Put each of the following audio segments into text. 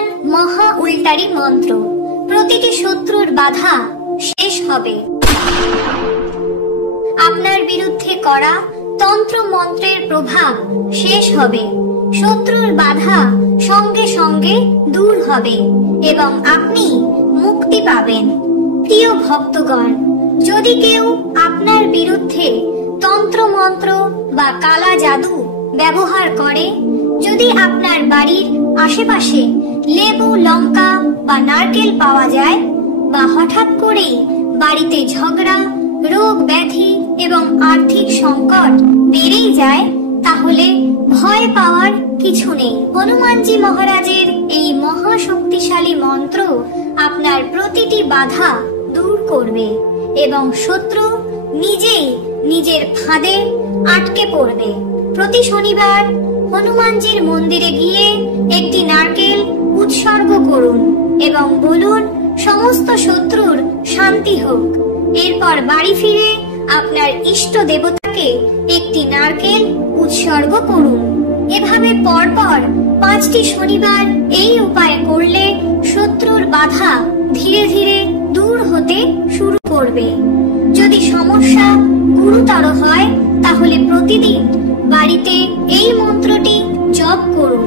মহান মহা উল্টারি মন্ত্র। প্রতিটি শত্রুর বাধা শেষ হবে। আপনার বিরুদ্ধে করা তন্ত্র মন্ত্রের প্রভাব শেষ হবে। শত্রুর বাধা সঙ্গে সঙ্গে দূর হবে এবং আপনি মুক্তি পাবেন। প্রিয় ভক্তগণ, যদি কেউ আপনার বিরুদ্ধে তন্ত্র মন্ত্র বা কালা জাদু ব্যবহার করে, যদি আপনার বাড়ির আশেপাশে লেবু, লঙ্কা বা নারকেল পাওয়া যায়, বা হঠাৎ করেই বাড়িতে ঝগড়া, রোগ ব্যাধি এবং আর্থিক সংকট বেড়েই যায়, তাহলে ভয় পাওয়ার কিছু নেই। হনুমানজি মহারাজের এই মহা শক্তিশালী মন্ত্র আপনার প্রতিটি বাধা দূর করবে এবং শত্রু নিজেই নিজের ফাঁদে আটকে পড়বে। প্রতি শনিবার হনুমানজির মন্দিরে গিয়ে একটি নারকেল উৎসর্গ করুন এবং বলুন, সমস্ত শত্রুর শান্তি হোক। এরপর বাড়ি ফিরে আপনার ইষ্ট দেবতাকে একটি নারকেল উৎসর্গ করুন। এভাবে পরপর 5টি শনিবার এই উপায় করলে শত্রুর বাধা ধীরে ধীরে দূর হতে শুরু করবে। যদি সমস্যা গুরুতর হয়, তাহলে প্রতিদিন বাড়িতে এই মন্ত্রটি জপ করুন।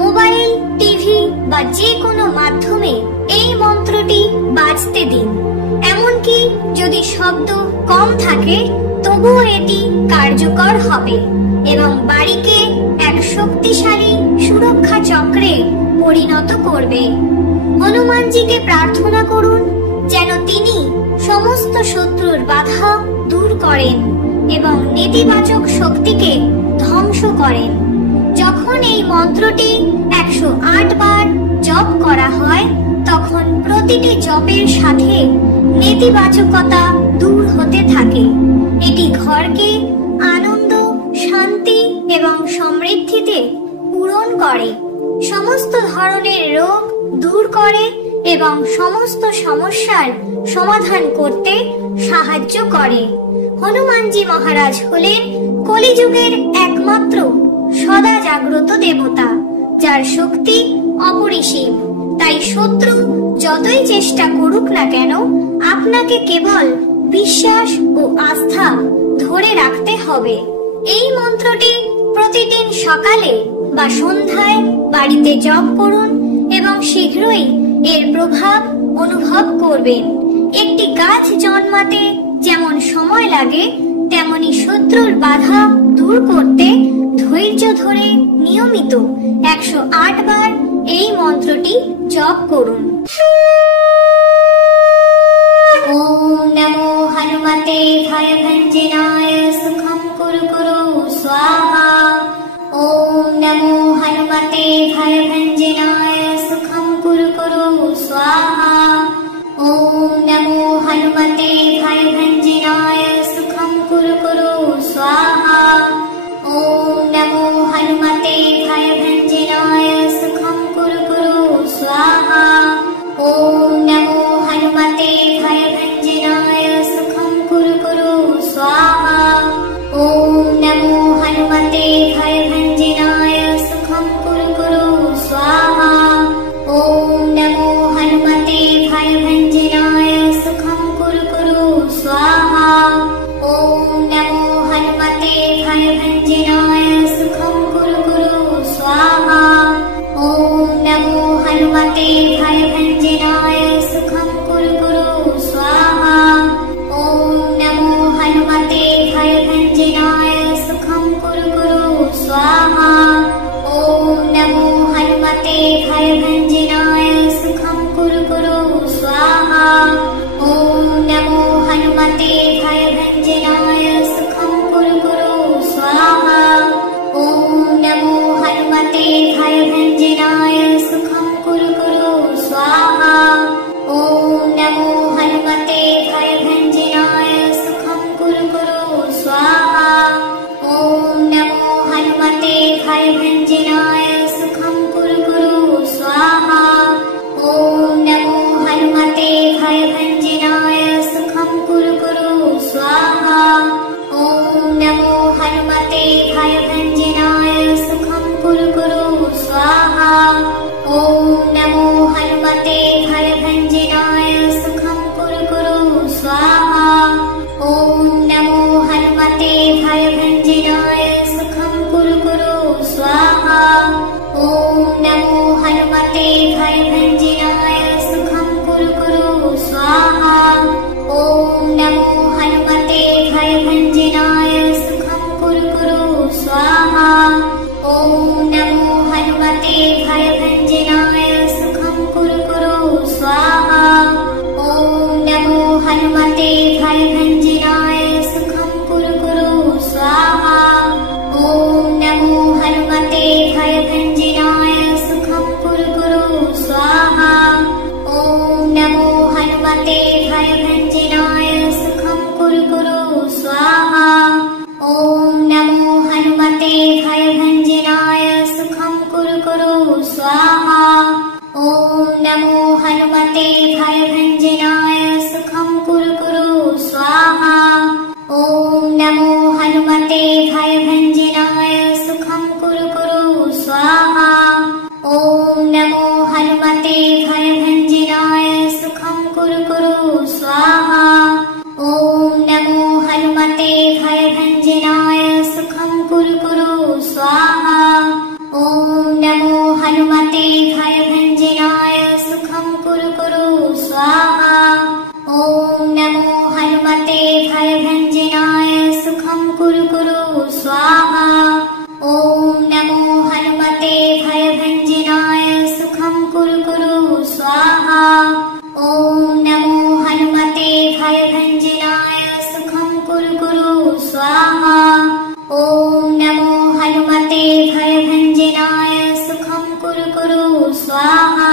মোবাইল, টিভি বা যে কোনো মাধ্যমে এই মন্ত্রটি বাজতে দিন। এমনকি যদি শব্দ কম থাকে, তবুও এটি কার্যকর হবে এবং বাড়িকে এক শক্তিশালী সুরক্ষা চক্রে পরিণত করবে। হনুমানজিকে প্রার্থনা করুন যেন তিনি সমস্ত শত্রুর বাধা দূর করেন এবং নেতিবাচক শক্তিকে ধ্বংস করেন। যখন এই মন্ত্রটি 108 বার জপ করা হয়, তখন প্রতিটি জপের সাথে নেতিবাচকতা দূর হতে থাকে। এটি ঘরকে আনন্দ, শান্তি এবং সমৃদ্ধিতে পূরণ করে, সমস্ত ধরনের রোগ দূর করে এবং সমস্ত সমস্যার সমাধান করতে সাহায্য করে। হনুমানজি মহারাজ হলেন কলিযুগের একমাত্র সদা জাগ্রত দেবতা, যার শক্তি অপরিসীম। তাই শত্রু যতই চেষ্টা করুক না কেন, আপনাকে কেবল বিশ্বাস ও আস্থা ধরে রাখতে হবে। এই মন্ত্রটি প্রতিদিন সকালে বা সন্ধ্যায় বাড়িতে জপ করুন এবং শীঘ্রই এর প্রভাব অনুভব করবেন। একটি গাছ জন্মাতে যেমন সময় লাগে, তেমনি শত্রুর বাধা দূর করতে ধৈর্য ধরে নিয়মিত 108 বার এই মন্ত্রটি জপ করুন। ওম নমো হনুমতে ভয়ভঞ্জনায় সুখম কুরু কুরু স্বাহা। ওম নমো হনুমতে ভয়ভঞ্জনায় সুখম কুরু কুরু স্বাহা। ওম নমো হনুমতে ভয়ভঞ্জনায় সুখম কুরু কুরু স্বাহা। ওম নমো হনুমতে ভয়ভঞ্জনায় সুখম কুরু কুরু স্বাহা। ওম নমো হনুমতে ভয়ভঞ্জনায় সুখম কুরু কুরু স্বাহা। ওম নমো হনুমতে ভয়ভঞ্জনায় সুখম কুরু কুরু স্বাহা। ওম নমো হনুমতে ভয়ভঞ্জনায় সুখম কুরু কুরু স্বাহা। ওম নমো হনুমতে ভয়ভঞ্জনায় সুখম কুরু কুরু স্বাহা। ওম নমো হনুমতে ভয়ভঞ্জনায় সুখম কুরু কুরু স্বাহা। ওম নমো হনুমতে ভয়ভঞ্জনায় সুখম কুরু কুরু স্বাহা। ওম নমো হনুমতে ভয়ভঞ্জনায় সুখম কুরু কুরু স্বাহা। ওম নমো হনুমতে ভয়ভঞ্জনায় সুখম কুরু কুরু স্বাহা। ওম নমো হনুমতে ভয়ভঞ্জনায় সুখম কুরু কুরু স্বাহা। ওম নমো হনুমতে ভয়ভঞ্জনায় সুখম কুরু কুরু স্বাহা। ওম নমো হনুমতে ভয়ভঞ্জনায় সুখম কুরু কুরু স্বাহা। ওম নমো হনুমতে ভয়ভঞ্জনায় সুখম কুরু কুরু हनुमते भयभञ्जनाय सुखं कुरु कुरु स्वाहा। ॐ नमो हनुमते भयभञ्जनाय सुखं कुरु कुरु स्वाहा। ॐ नमो हनुमते भयभञ्जनाय सुखं कुरु कुरु स्वाहा। ॐ नमो हनुमते भयभञ्जनाय सुखं कुरु कुरु स्वाहा। ॐ नमो हनुमते भयभञ्जनाय सुखं कुरु कुरु स्वाहा। ॐ नमो हनुमते भयभञ्जनाय सुखं कुरु कुरु स्वाहा। ॐ नमो हनुमते भयभञ्जनाय सुखं कुरु कुरु स्वाहा। ॐ नमो हनुमते भयभञ्जनाय सुखं कुरु कुरु स्वाहा। ॐ नमो हनुमते भयभञ्जनाय सुखं कुरु कुरु स्वाहा। ॐ नमो हनुमते भयभञ्जनाय सुखं कुरु कुरु स्वाहा। ॐ नमो हनुमते भयभञ्जनाय सुखं कुरु कुरु स्वाहा। ॐ नमो हनुमते भयभञ्जनाय सुखं कुरु कुरु स्वाहा। ॐ नमो हनुमते भयभञ्जनाय सुखं कुरु कुरु स्वाहा। ॐ नमो हनुमते भयभञ्जनाय सुखं कुरु कुरु स्वाहा। ॐ नमो हनुमते भयभञ्जनाय सुखं कुरु कुरु स्वाहा। ॐ नमो हनुमते भयभञ्जनाय सुखं कुरु कुरु स्वाहा।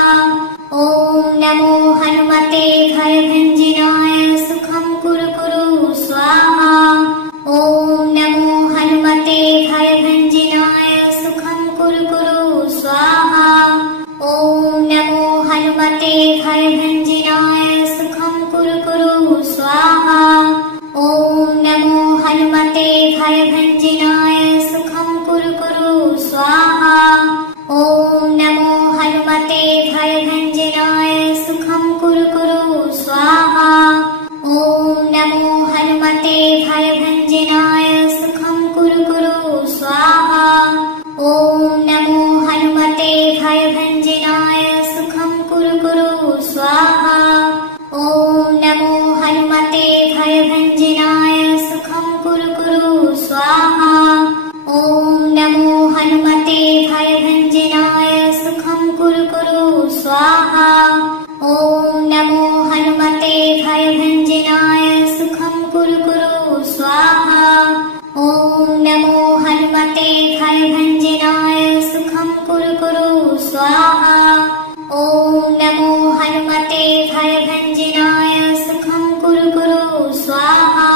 ॐ नमो हनुमते भयभञ्जनाय सुखं कुरु कुरु स्वाहा। ॐ नमो हनुमते भयभञ्जनाय सुखं कुरु कुरु स्वाहा। ॐ नमो हनुमते भयभञ्जनाय सुखं कुरु कुरु स्वाहा। ॐ नमो हनुमते भयभञ्जनाय सुखं कुरु कुरु स्वाहा। ॐ नमो हनुमते भयभञ्जनाय सुखं कुरु कुरु स्वाहा। ॐ नमो हनुमते भयभञ्जनाय सुखं कुरु कुरु स्वाहा। ॐ नमो हनुमते भयभञ्जनाय सुखं कुरु कुरु स्वाहा। ॐ नमो हनुमते भयभञ्जनाय सुखं कुरु कुरु स्वाहा। ॐ नमो हनुमते भयभञ्जनाय सुखं कुरु कुरु स्वाहा। ॐ नमो हनुमते भयभञ्जनाय सुखं कुरु कुरु स्वाहा। ॐ नमो हनुमते भयभञ्जनाय सुखं कुरु कुरु स्वाहा। ॐ नमो हनुमते भयभञ्जनाय सुखं कुरु कुरु स्वाहा।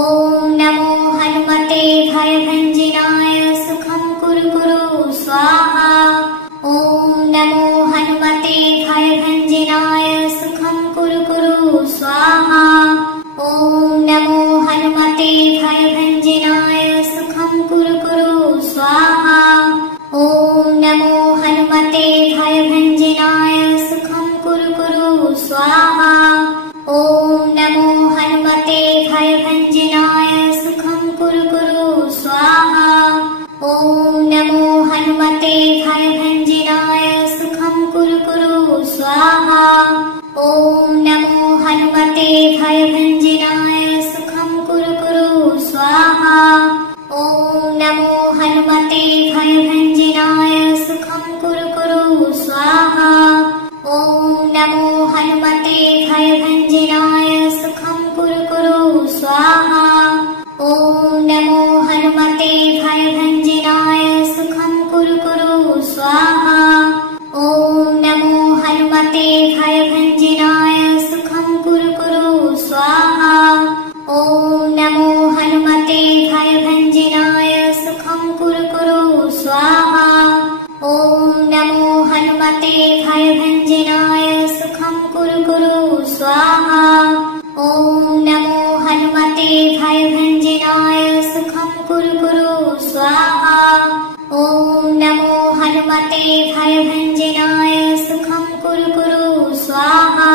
ॐ नमो हनुमते भयभञ्जनाय सुखं कुरु कुरु स्वाहा। ॐ नमो हनुमते भयभञ्जनाय सुखं कुरु कुरु स्वाहा। ॐ नमो हनुमते भयभञ्जनाय सुखं कुरु कुरु स्वाहा। ॐ नमो हनुमते भयभञ्जनाय सुखं कुरु कुरु स्वाहा। ॐ नमो हनुमते भयभञ्जनाय सुखं कुरु कुरु स्वाहा। ॐ नमो हनुमते भयभञ्जनाय सुखं कुरु कुरु स्वाहा। ॐ नमो हनुमते भयभञ्जनाय सुखं कुरु कुरु स्वाहा। ॐ नमो हनुमते भयभञ्जनाय सुखं कुरु कुरु स्वाहा। ॐ नमो हनुमते भयभञ्जनाय सुखं कुरु कुरु स्वाहा। ॐ नमो हनुमते भयभञ्जनाय सुखं कुरु कुरु स्वाहा। ॐ नमो हनुमते भयभञ्जनाय सुखं कुरु कुरु स्वाहा। ॐ नमो हनुमते भयभञ्जनाय सुखं कुरु कुरु स्वाहा। ॐ नमो हनुमते भयभञ्जनाय सुखं कुरु कुरु स्वाहा। ॐ नमो हनुमते भयभञ्जनाय सुखं कुरु कुरु स्वाहा। ॐ नमो हनुमते भयभञ्जनाय सुखं कुरु कुरु स्वाहा।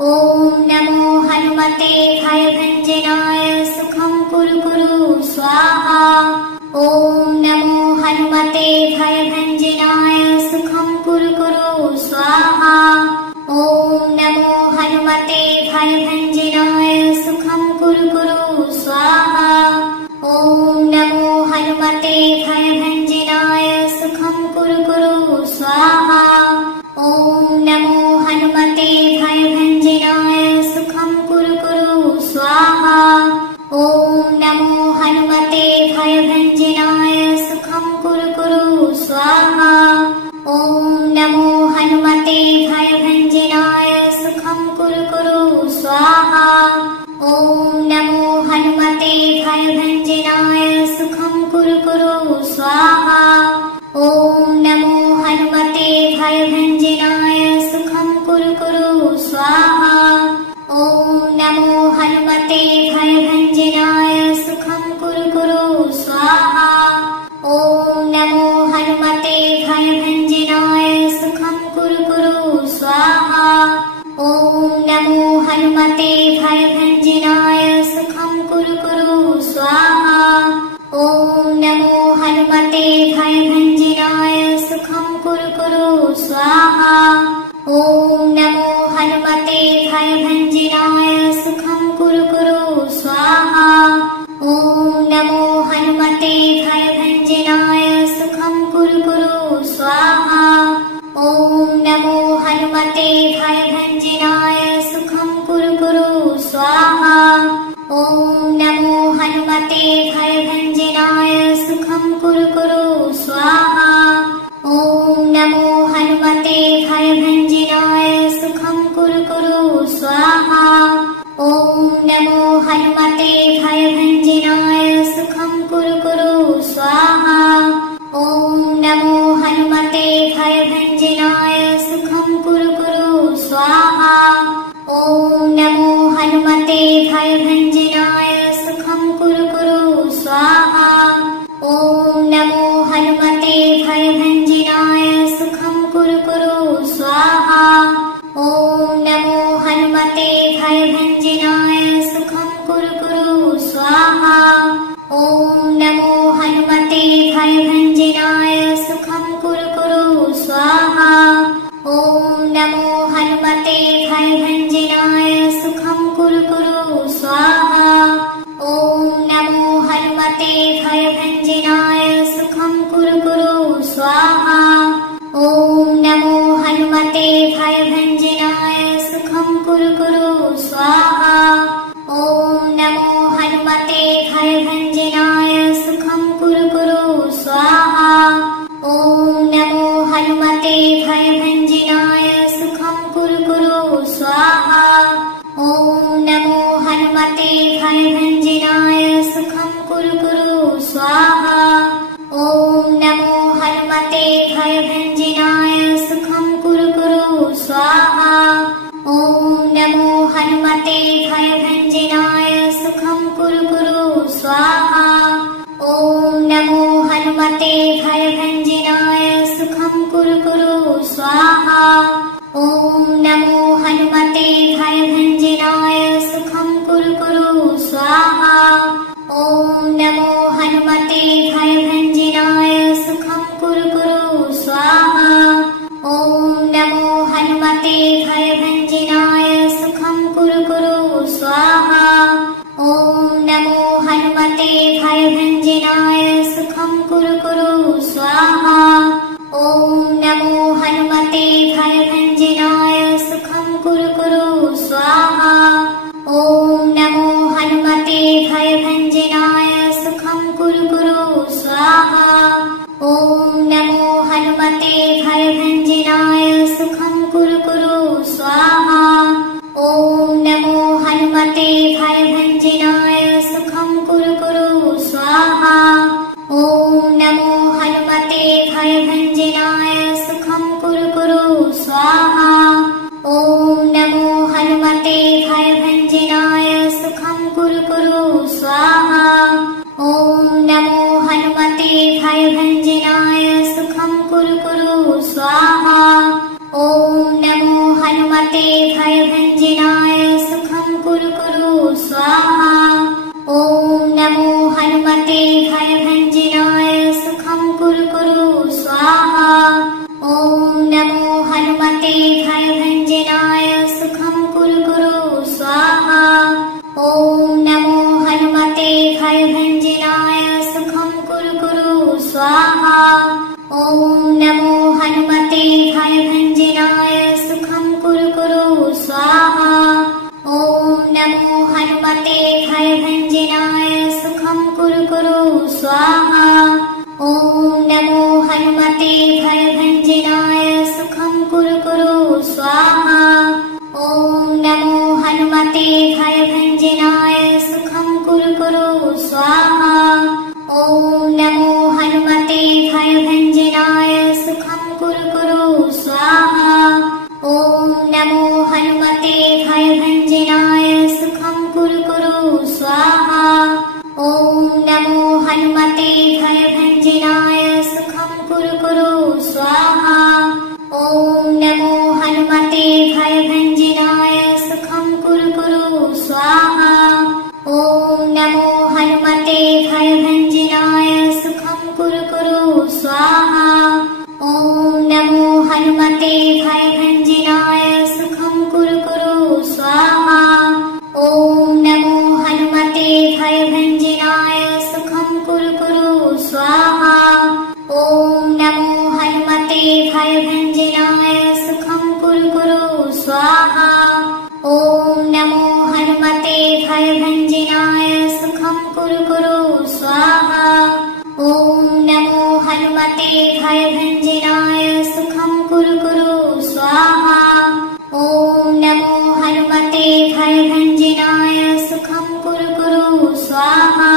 ॐ नमो हनुमते भयभञ्जनाय सुखं कुरु कुरु स्वाहा। ॐ नमो हनुमते भयभञ्जनाय सुखं कुरु ॐ नमो हनुमते भयभञ्जनाय सुखं कुरु कुरु स्वाहा। ॐ नमो हनुमते भयभञ्जनाय सुखं कुरु कुरु स्वाहा। ॐ नमो हनुमते भयभञ्जनाय सुखं कुरु कुरु स्वाहा। ॐ नमो हनुमते भयभञ्जनाय सुखं कुरु कुरु स्वाहा। ॐ नमो हनुमते भयभञ्जनाय सुखं कुरु कुरु स्वाहा। ॐ नमो हनुमते भयभञ्जनाय सुखं कुरु कुरु स्वाहा। ॐ नमो हनुमते भयभञ्जनाय सुखं कुरु कुरु स्वाहा। ॐ नमो हनुमते भयभञ्जनाय सुखं कुरु कुरु स्वाहा। ॐ नमो हनुमते भयभञ्जनाय सुखं कुरु कुरु स्वाहा। ॐ नमो हनुमते भयभञ्जनाय सुखं कुरु कुरु स्वाहा। ॐ नमो हनुमते भयभञ्जनाय सुखं कुरु कुरु स्वाहा। ॐ नमो हनुमते भयभञ्जनाय सुखं कुरु कुरु स्वाहा। ॐ नमो हनुमते भयभञ्जनाय सुखं कुरु कुरु स्वाहा। ॐ नमो हनुमते भयभञ्जनाय सुखं कुरु कुरु स्वाहा। ॐ नमो हनुमते भयभञ्जनाय सुखं कुरु कुरु स्वाहा। ॐ नमो हनुमते भयभञ्जनाय सुखं कुरु कुरु स्वाहा। ॐ नमो हनुमते भयभञ्जनाय सुखं कुरु कुरु स्वाहा। ॐ नमो हनुमते भयभञ्जनाय सुखं कुरु कुरु स्वाहा। ॐ नमो हनुमते भयभञ्जनाय सुखं कुरु कुरु स्वाहा। ॐ नमो हनुमते भयभञ्जनाय सुखं कुरु कुरु स्वाहा। ॐ नमो हनुमते भयभञ्जनाय सुखं कुरु कुरु स्वाहा। ॐ नमो हनुमते भयभञ्जनाय सुखं कुरु कुरु स्वाहा। ॐ नमो हनुमते भयभञ्जनाय सुखं कुरु कुरु स्वाहा। ॐ नमो हनुमते भयभञ्जनाय सुखं कुरु कुरु स्वाहा। ॐ नमो हनुमते भयभञ्जनाय सुखं कुरु कुरु स्वाहा। ॐ नमो हनुमते भयभञ्जनाय सुखं कुरु कुरु स्वाहा। ॐ नमो हनुमते भयभञ्जनाय सुखं कुरु कुरु स्वाहा। ॐ नमो हनुमते भयभञ्जनाय सुखं कुरु कुरु स्वाहा। ॐ नमो हनुमते भयभञ्जनाय सुखं कुरु कुरु स्वाहा। ॐ नमो हनुमते भयभञ्जनाय सुखं कुरु कुरु स्वाहा। ॐ नमो हनुमते भयभञ्जनाय सुखं कुरु कुरु स्वाहा। ॐ नमो हनुमते भयभञ्जनाय सुखं कुरु कुरु स्वाहा। ॐ नमो हनुमते भयभञ्जनाय सुखं कुरु कुरु स्वाहा। ॐ नमो हनुमते भयभञ्जनाय सुखं कुरु कुरु स्वाहा। ॐ नमो हनुमते भयभञ्जनाय सुखं कुरु कुरु स्वाहा। ॐ नमो हनुमते भयभञ्जनाय सुखं कुरु कुरु स्वाहा। ॐ नमो हनुमते भयभञ्जनाय सुखं कुरु कुरु स्वाहा। ॐ नमो हनुमते भयभञ्जनाय सुखं कुरु कुरु स्वाहा। ॐ नमो हनुमते भयभञ्जनाय सुखं कुरु कुरु स्वाहा। ॐ नमो हनुमते भयभञ्जनाय सुखं कुरु कुरु स्वाहा। ॐ नमो हनुमते भयभञ्जनाय सुखं कुरु कुरु स्वाहा। ॐ नमो हनुमते भयभञ्जनाय सुखं कुरु कुरु स्वाहा। ॐ नमो हनुमते भयभञ्जनाय सुखं कुरु कुरु स्वाहा। ॐ नमो हनुमते भयभञ्जनाय सुखं कुरु कुरु स्वाहा। ॐ नमो हनुमते भयभञ्जनाय स्वाहा। ॐ नमो हनुमते भयभञ्जनाय सुखं कुरु स्वाहा।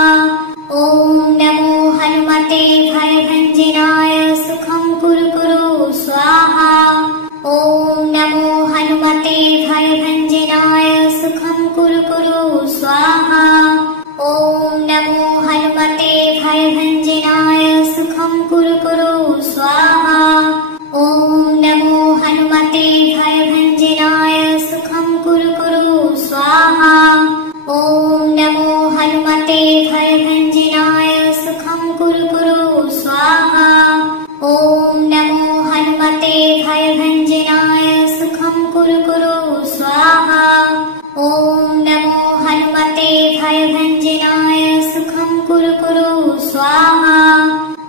ॐ नमो हनुमते भयभञ्जनाय सुखं कुरु स्वाहा। ॐ नमो हनुमते भयभञ्जनाय सुखं कुरु स्वाहा। ॐ नमो हनुमते भयभञ्जनाय सुखं कुरु स्वाहा। ॐ नमो हनुमते भयभञ्जनाय सुखं कुरु स्वाहा। ॐ नमो हनुमते भयभञ्जनाय सुखं कुरु स्वाहा। ॐ नमो हनुमते भयभञ्जनाय सुखं कुरु स्वाहा। ॐ नमो हनुमते भयभञ्जनाय सुखं कुरु स्वाहा।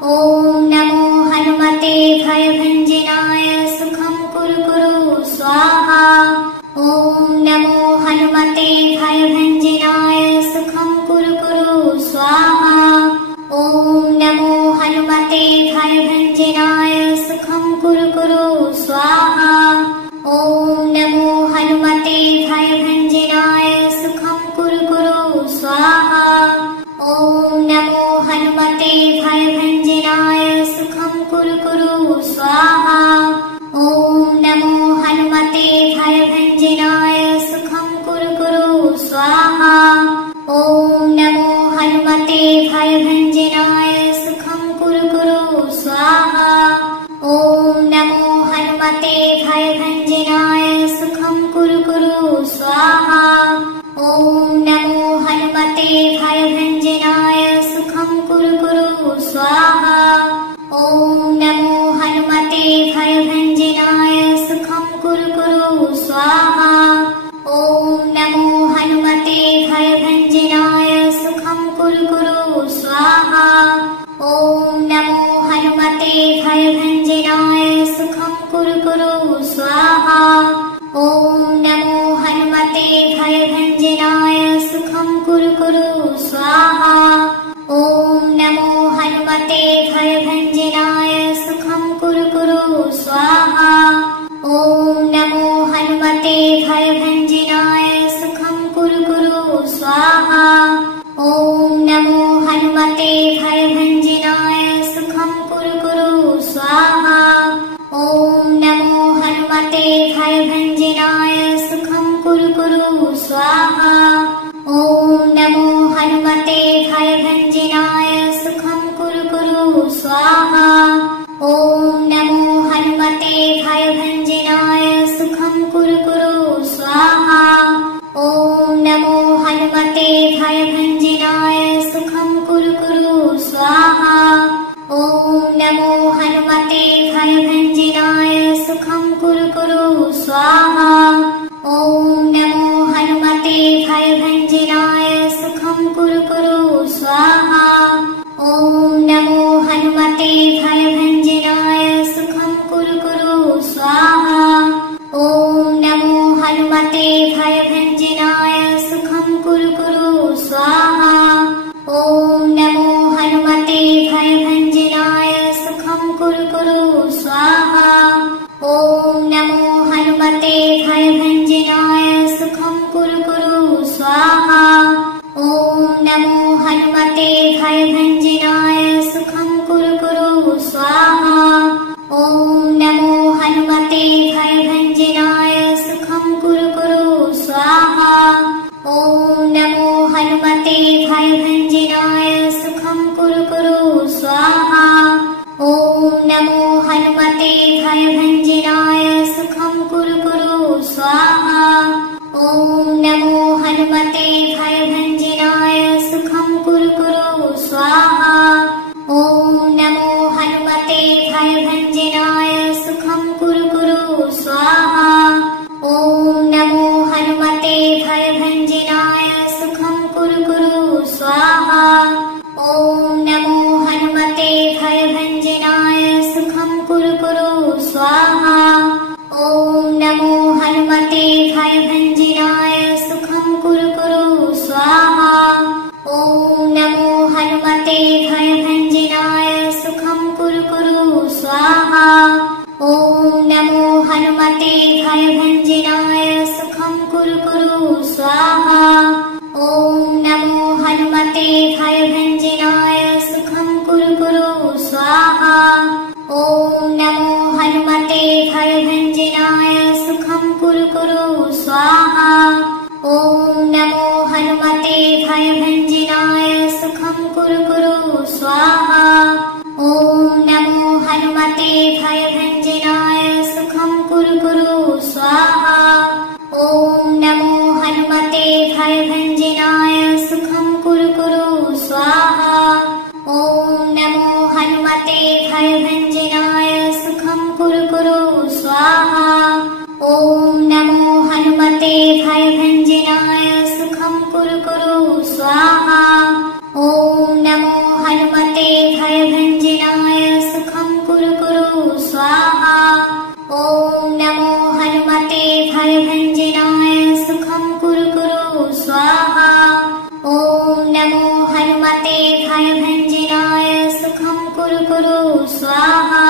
ॐ नमो हनुमते भयभञ्जनाय सुखं कुरु स्वाहा। ॐ नमो हनुमते भयभञ्जनाय सुखं कुरु स्वाहा। ॐ नमो हनुमते भयभञ्जनाय सुखं कुरु स्वाहा। ॐ नमो हनुमते भयभञ्जनाय सुखं कुरु स्वाहा। ॐ नमो हनुमते भयभञ्जनाय सुखं कुरु स्वाहा। ॐ नमो हनुमते भयभञ्जनाय सुखं कुरु स्वाहा। ॐ नमो हनुमते भयभञ्जनाय सुखं कुरु स्वाहा। ॐ नमो हनुमते भयभञ्जनाय सुखं कुरु स्वाहा। ॐ नमो हनुमते भयभञ्जनाय सुखं कुरु स्वाहा। ॐ नमो हनुमते भयभञ्जनाय सुखं कुरु स्वाहा। ॐ नमो हनुमते भयभञ्जनाय सुखं कुरु स्वाहा। ॐ नमो हनुमते भयभञ्जनाय सुखं कुरु स्वाहा। ॐ नमो हनुमते भयभञ्जनाय सुखं कुरु स्वाहा। ॐ नमो हनुमते भयभञ्जनाय सुखं कुरु स्वाहा। ॐ नमो हनुमते भयभञ्जनाय सुखं कुरु स्वाहा। ॐ नमो हनुमते भयभञ्जनाय सुखं कुरु स्वाहा। ॐ नमो हनुमते भयभञ्जनाय सुखं कुरु स्वाहा। ॐ नमो हनुमते भयभञ्जनाय सुखं कुरु स्वाहा। ॐ नमो हनुमते भयभञ्जनाय सुखं कुरु स्वाहा। ॐ नमो हनुमते भयभञ्जनाय सुखं कुरु स्वाहा। ॐ नमो हनुमते भयभञ्जनाय सुखं कुरु स्वाहा। ॐ नमो हनुमते भयभञ्जनाय सुखं कुरु स्वाहा। ॐ नमो हनुमते भयभञ्जनाय सुखं कुरु स्वाहा। ॐ नमो हनुमते भयभञ्जनाय सुखं कुरु स्वाहा। ॐ नमो हनुमते भयभञ्जनाय सुखं कुरु स्वाहा। ॐ नमो हनुमते भयभञ्जनाय सुखं कुरु स्वाहा। ॐ नमो हनुमते भयभञ्जनाय सुखं कुरु स्वाहा। ॐ नमो हनुमते भयभञ्जनाय सुखं कुरु स्वाहा। ॐ नमो हनुमते भयभञ्जनाय सुखं कुरु स्वाहा। ॐ नमो हनुमते भयभञ्जनाय सुखं कुरु स्वाहा। हनुमते भयभञ्जनाय सुखं कुरु कुरु स्वाहा। ॐ नमो हनुमते भयभञ्जनाय सुखं कुरु कुरु स्वाहा। ॐ नमो हनुमते भयभञ्जनाय सुखं कुरु कुरु स्वाहा। ॐ नमो हनुमते भयभञ्जनाय सुखं कुरु कुरु स्वाहा। ॐ नमो हनुमते भयभञ्जनाय सुखं कुरु कुरु स्वाहा। ॐ नमो हनुमते भयभञ्जनाय सुखं कुरु कुरु स्वाहा। ॐ नमो हनुमते भयभञ्जनाय सुखं कुरु कुरु स्वाहा। ॐ नमो हनुमते भयभञ्जनाय सुखं कुरु कुरु स्वाहा। ॐ नमो हनुमते भयभञ्जनाय सुखं कुरु कुरु स्वाहा। ॐ नमो हनुमते भयभञ्जनाय सुखं कुरु कुरु स्वाहा। ॐ नमो हनुमते भयभञ्जनाय सुखं कुरु कुरु स्वाहा।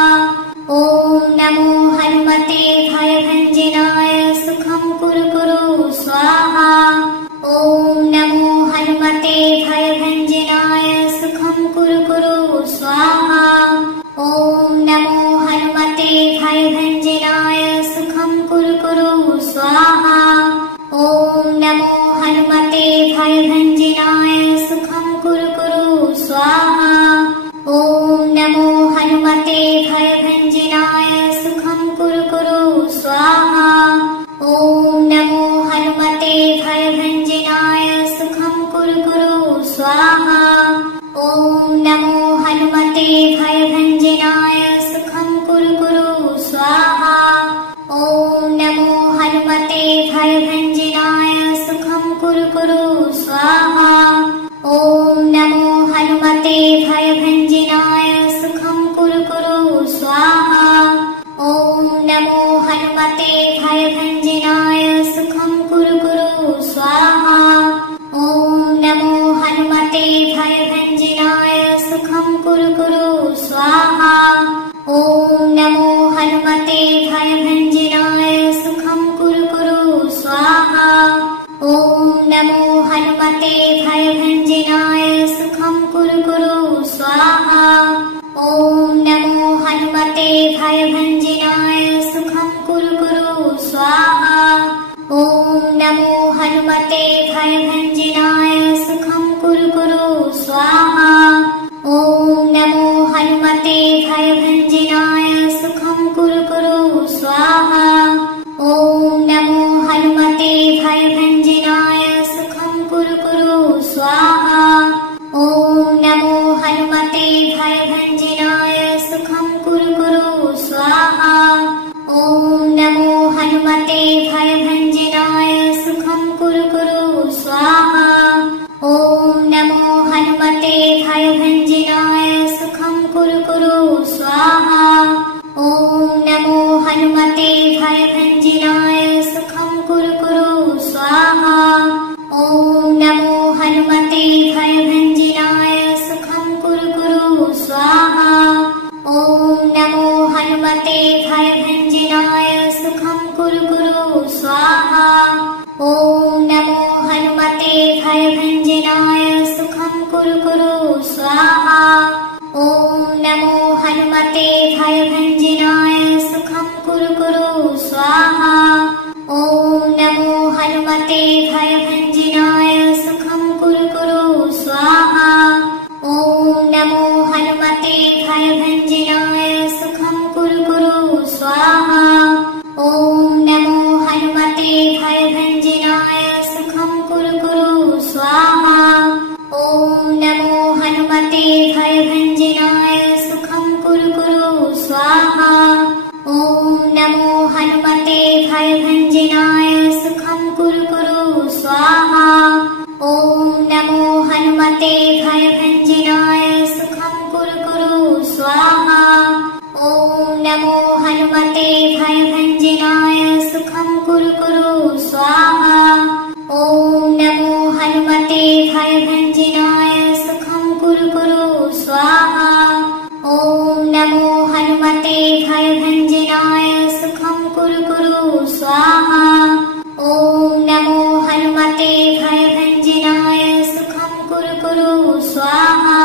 ॐ नमो हनुमते भयभञ्जनाय सुखं कुरु कुरु स्वाहा। ॐ नमो हनुमते भयभञ्जनाय सुखं कुरु कुरु स्वाहा। ॐ नमो हनुमते भयभञ्जनाय सुखं कुरु कुरु स्वाहा। ॐ नमो हनुमते भयभञ्जनाय सुखं कुरु कुरु स्वाहा। ॐ नमो हनुमते भयभञ्जनाय सुखं कुरु कुरु स्वाहा। ॐ नमो हनुमते भयभञ्जनाय सुखं कुरु कुरु स्वाहा। ॐ नमो हनुमते भयभञ्जनाय सुखं कुरु कुरु स्वाहा। ॐ नमो हनुमते भयभञ्जनाय सुखं कुरु कुरु स्वाहा। ॐ नमो हनुमते भयभञ्जनाय सुखं कुरु कुरु स्वाहा। ॐ नमो हनुमते भयभञ्जनाय सुखं कुरु कुरु स्वाहा। ॐ नमो हनुमते भयभञ्जनाय सुखं कुरु कुरु स्वाहा। ॐ नमो हनुमते भयभञ्जनाय सुखं कुरु कुरु स्वाहा। ॐ नमो हनुमते भयभञ्जनाय सुखं कुरु कुरु स्वाहा। ॐ नमो हनुमते भयभञ्जनाय सुखं कुरु कुरु स्वाहा। ॐ नमो हनुमते भयभञ्जनाय सुखं कुरु कुरु स्वाहा। ॐ नमो हनुमते भयभञ्जनाय सुखं कुरु कुरु स्वाहा। ॐ नमो हनुमते भयभञ्जनाय सुखं कुरु कुरु स्वाहा। ॐ नमो हनुमते भयभञ्जनाय सुखं कुरु कुरु स्वाहा। ॐ नमो हनुमते भयभञ्जनाय सुखं कुरु कुरु स्वाहा। ॐ नमो हनुमते भयभञ्जनाय सुखं कुरु कुरु स्वाहा। ॐ नमो हनुमते भयभञ्जनाय सुखं कुरु कुरु स्वाहा। ॐ नमो हनुमते भयभञ्जनाय सुखं कुरु कुरु स्वाहा। ॐ नमो हनुमते भयभञ्जनाय सुखं कुरु कुरु स्वाहा। ॐ नमो हनुमते भयभञ्जनाय सुखं कुरु कुरु स्वाहा। ॐ नमो हनुमते भयभञ्जनाय सुखं कुरु कुरु स्वाहा। ॐ नमो हनुमते भयभञ्जनाय सुखं कुरु कुरु स्वाहा। ॐ नमो हनुमते भयभञ्जनाय सुखं कुरु कुरु स्वाहा। ॐ नमो हनुमते भयभञ्जनाय सुखं कुरु कुरु स्वाहा। ॐ नमो हनुमते भयभञ्जनाय सुखं कुरु कुरु स्वाहा। ॐ नमो हनुमते भयभञ्जनाय सुखं कुरु कुरु स्वाहा। ॐ नमो हनुमते भयभञ्जनाय सुखं कुरु कुरु स्वाहा। ॐ नमो हनुमते भयभञ्जनाय सुखं कुरु कुरु स्वाहा। ॐ नमो हनुमते भयभञ्जनाय सुखं कुरु कुरु स्वाहा। ॐ नमो हनुमते भयभञ्जनाय सुखं कुरु कुरु स्वाहा। ॐ नमो हनुमते भयभञ्जनाय सुखं कुरु स्वाहा।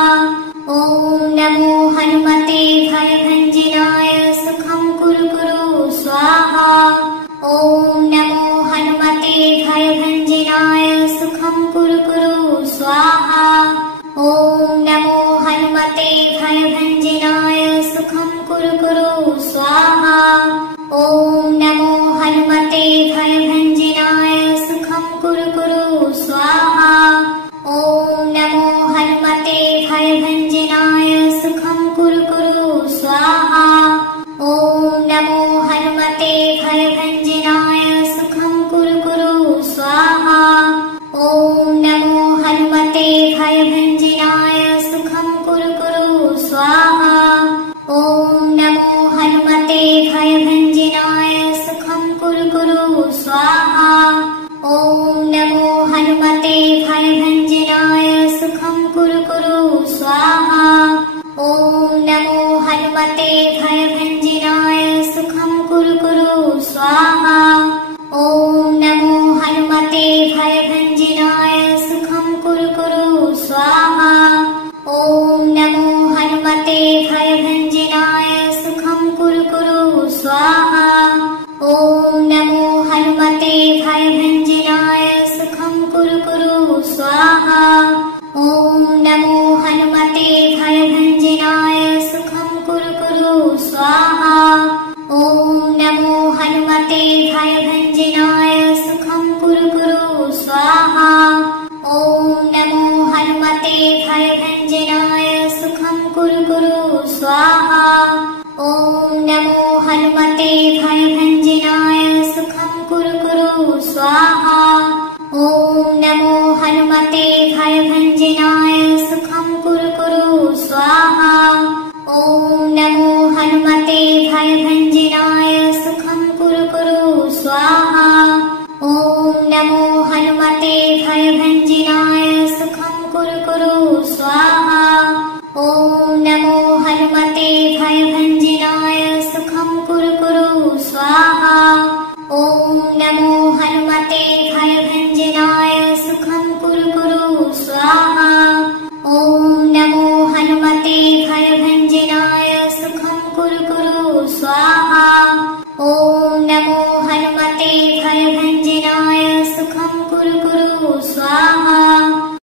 ॐ नमो हनुमते भयभञ्जनाय सुखं कुरु स्वाहा। ॐ नमो हनुमते भयभञ्जनाय सुखं कुरु स्वाहा। ॐ नमो हनुमते भयभञ्जनाय सुखं कुरु स्वाहा। ॐ नमो हनुमते भयभञ्जनाय सुखं कुरु स्वाहा। ॐ नमो हनुमते भयभञ्जनाय सुखं कुरु स्वाहा। ॐ नमो हनुमते भयभञ्जनाय सुखं कुरु स्वाहा। ॐ नमो हनुमते भयभञ्जनाय सुखं कुरु स्वाहा। ॐ नमो हनुमते भयभञ्जनाय सुखं कुरु स्वाहा। ॐ नमो हनुमते भयभञ्जनाय सुखं कुरु स्वाहा। ॐ नमो हनुमते भयभञ्जनाय सुखं कुरु स्वाहा। ॐ नमो हनुमते भयभञ्जनाय सुखं कुरु स्वाहा। ॐ नमो हनुमते भयभञ्जनाय सुखं कुरु स्वाहा। ॐ नमो हनुमते भयभञ्जनाय सुखं कुरु स्वाहा। ॐ नमो हनुमते भयभञ्जनाय सुखं कुरु स्वाहा। ॐ नमो हनुमते भयभञ्जनाय सुखं कुरु स्वाहा। ॐ नमो हनुमते भयभञ्जनाय सुखं कुरु स्वाहा। ॐ नमो हनुमते भयभञ्जनाय सुखं कुरु स्वाहा। ॐ नमो हनुमते भयभञ्जनाय सुखं कुरु स्वाहा। ॐ नमो हनुमते भयभञ्जनाय सुखं कुरु स्वाहा। ॐ नमो हनुमते भयभञ्जनाय सुखं कुरु स्वाहा। ॐ नमो हनुमते